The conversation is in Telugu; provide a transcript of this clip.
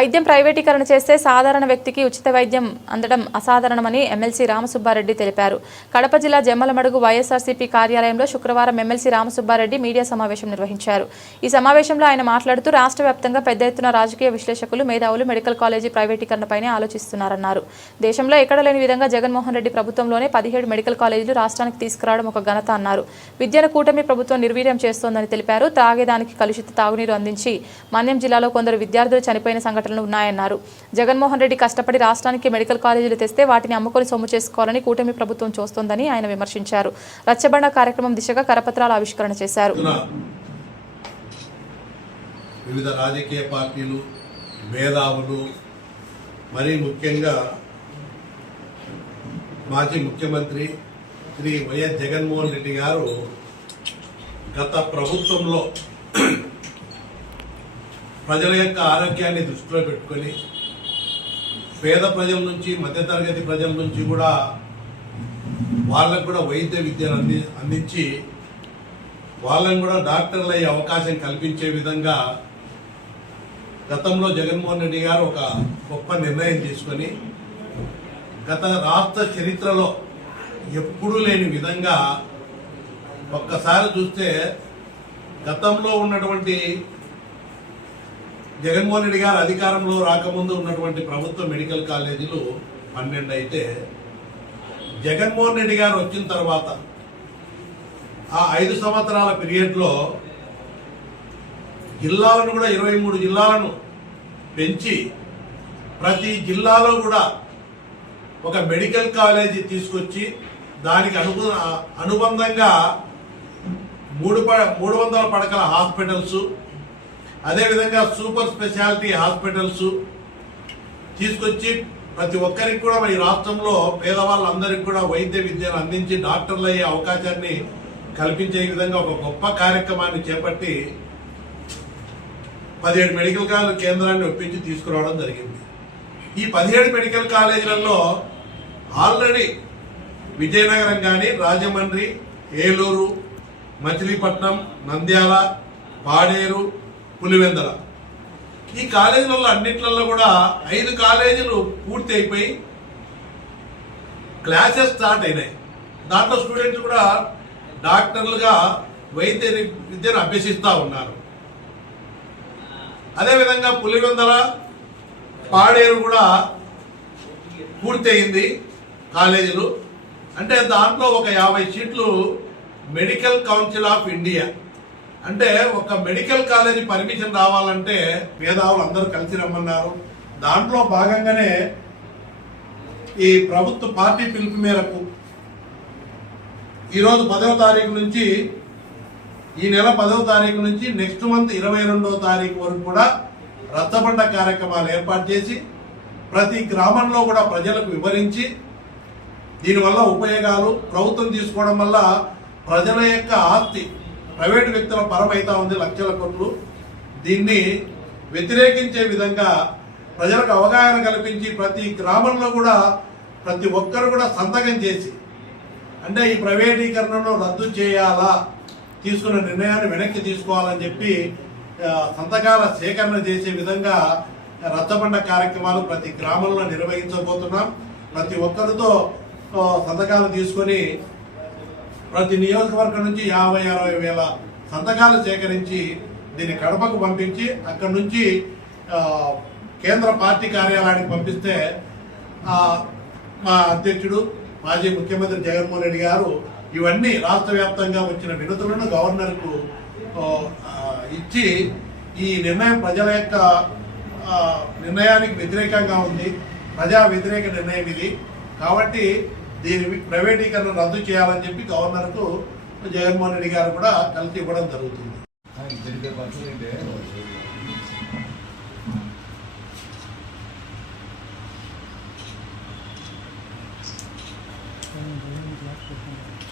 వైద్యం ప్రైవేటీకరణ చేస్తే సాధారణ వ్యక్తికి ఉచిత వైద్యం అందడం అసాధారణమని ఎమ్మెల్సీ రామసుబ్బారెడ్డి తెలిపారు. కడప జిల్లా జమ్మలమడుగు వైఎస్ఆర్సీపీ కార్యాలయంలో శుక్రవారం ఎమ్మెల్సీ రామసుబ్బారెడ్డి మీడియా సమావేశం నిర్వహించారు. ఈ సమావేశంలో ఆయన మాట్లాడుతూ రాష్ట్ర వ్యాప్తంగా పెద్ద ఎత్తున రాజకీయ విశ్లేషకులు మేధావులు మెడికల్ కాలేజీ ప్రైవేటీకరణపైనే ఆలోచిస్తున్నారన్నారు. దేశంలో ఎక్కడ లేని విధంగా జగన్మోహన్ రెడ్డి ప్రభుత్వంలోనే పదిహేడు మెడికల్ కాలేజీలు రాష్ట్రానికి తీసుకురావడం ఒక ఘనత అన్నారు. విద్యను కూటమి ప్రభుత్వం నిర్వీర్యం చేస్తోందని తెలిపారు. తాగేదానికి కలుషిత తాగునీరు అందించి మన్యం జిల్లాలో కొందరు విద్యార్థులు చనిపోయిన సంఘటన సంఘటనలు ఉన్నాయన్నారు. జగన్మోహన్ రెడ్డి కష్టపడి రాష్ట్రానికి మెడికల్ కాలేజీలు తెస్తే వాటిని అమ్ముకొని సొమ్ము చేసుకోవాలని కూటమి ప్రభుత్వం చూస్తోందని ఆయన విమర్శించారు. రచ్చబండ కార్యక్రమం దిశగా కరపత్రాల ఆవిష్కరణ చేశారు. వివిధ రాజకీయ పార్టీలు మేధావులు మరీ ముఖ్యంగా మాజీ ముఖ్యమంత్రి శ్రీ వైఎస్ జగన్మోహన్ రెడ్డి గారు గత ప్రభుత్వంలో ప్రజల యొక్క ఆరోగ్యాన్ని దృష్టిలో పెట్టుకొని పేద ప్రజల నుంచి మధ్యతరగతి ప్రజల నుంచి కూడా వాళ్ళకు కూడా వైద్య విద్యను అంది అందించి వాళ్ళని కూడా డాక్టర్లు అయ్యే అవకాశం కల్పించే విధంగా గతంలో జగన్మోహన్ రెడ్డి గారు ఒక గొప్ప నిర్ణయం తీసుకొని గత రాష్ట్ర చరిత్రలో ఎప్పుడూ లేని విధంగా ఒక్కసారి చూస్తే గతంలో ఉన్నటువంటి జగన్మోహన్ రెడ్డి గారు అధికారంలో రాకముందు ఉన్నటువంటి ప్రభుత్వ మెడికల్ కాలేజీలు పన్నెండు అయితే జగన్మోహన్ రెడ్డి గారు వచ్చిన తర్వాత ఆ ఐదు సంవత్సరాల పీరియడ్లో జిల్లాలను కూడా ఇరవై మూడు జిల్లాలను పెంచి ప్రతి జిల్లాలో కూడా ఒక మెడికల్ కాలేజీ తీసుకొచ్చి దానికి అను అనుబంధంగా మూడు ప మూడు వందల పడకల హాస్పిటల్స్ అదేవిధంగా సూపర్ స్పెషాలిటీ హాస్పిటల్స్ తీసుకొచ్చి ప్రతి ఒక్కరికి కూడా మన ఈ రాష్ట్రంలో పేదవాళ్ళందరికీ కూడా వైద్య విద్యను అందించి డాక్టర్లు అయ్యే అవకాశాన్ని కల్పించే విధంగా ఒక గొప్ప కార్యక్రమాన్ని చేపట్టి పదిహేడు మెడికల్ కాలేజ్ కేంద్రాన్ని ఒప్పించి తీసుకురావడం జరిగింది. ఈ పదిహేడు మెడికల్ కాలేజీలలో ఆల్రెడీ విజయనగరం కానీ రాజమండ్రి ఏలూరు మచిలీపట్నం నంద్యాల పాడేరు పులివెందల. ఈ కాలేజీలలో అన్నిట్లలో కూడా ఐదు కాలేజీలు పూర్తి అయిపోయి క్లాసెస్ స్టార్ట్ అయినాయి. దాంట్లో స్టూడెంట్స్ కూడా డాక్టర్లుగా వైద్య విద్యను అభ్యసిస్తూ ఉన్నారు. అదేవిధంగా పులివెందల పాడేరు కూడా పూర్తయింది కాలేజీలు. అంటే దాంట్లో ఒక యాభై సీట్లు మెడికల్ కౌన్సిల్ ఆఫ్ ఇండియా. అంటే ఒక మెడికల్ కాలేజీ పర్మిషన్ రావాలంటే మేధావులు అందరూ కలిసి రమ్మన్నారు. దాంట్లో భాగంగానే ఈ ప్రభుత్వ పార్టీ పిలుపు మేరకు ఈరోజు పదవ తారీఖు నుంచి ఈ నెల పదవ తారీఖు నుంచి నెక్స్ట్ మంత్ ఇరవై రెండవ తారీఖు వరకు కూడా రచ్చబండ కార్యక్రమాలు ఏర్పాటు చేసి ప్రతి గ్రామంలో కూడా ప్రజలకు వివరించి దీనివల్ల ఉపయోగాలు ప్రభుత్వం తీసుకోవడం వల్ల ప్రజల యొక్క ఆస్తి ప్రైవేటు వ్యక్తుల పరమైతా ఉంది లక్షల కోట్లు. దీన్ని వ్యతిరేకించే విధంగా ప్రజలకు అవగాహన కల్పించి ప్రతి గ్రామంలో కూడా ప్రతి ఒక్కరు కూడా సంతకం చేసి అంటే ఈ ప్రైవేటీకరణను రద్దు చేయాలా తీసుకున్న నిర్ణయాన్ని వెనక్కి తీసుకోవాలని చెప్పి సంతకాల సేకరణ చేసే విధంగా రచ్చబండ కార్యక్రమాలు ప్రతి గ్రామంలో నిర్వహించబోతున్నాం. ప్రతి ఒక్కరితో సంతకాలు తీసుకొని ప్రతి నియోజకవర్గం నుంచి యాభై అరవై వేల సంతకాలు సేకరించి దీన్ని కడపకు పంపించి అక్కడి నుంచి కేంద్ర పార్టీ కార్యాలయానికి పంపిస్తే మా అధ్యక్షుడు మాజీ ముఖ్యమంత్రి జగన్మోహన్ రెడ్డి గారు ఇవన్నీ రాష్ట్ర వ్యాప్తంగా వచ్చిన వినతులను గవర్నర్కు ఇచ్చి ఈ నిర్ణయం ప్రజల యొక్క నిర్ణయానికి వ్యతిరేకంగా ఉంది. ప్రజా వ్యతిరేక నిర్ణయం ఇది. కాబట్టి దీని ప్రైవేటీకరణ రద్దు చేయాలని చెప్పి గవర్నర్కు జగన్మోహన్ రెడ్డి గారు కూడా కలిసి ఇవ్వడం జరుగుతుంది Thank you.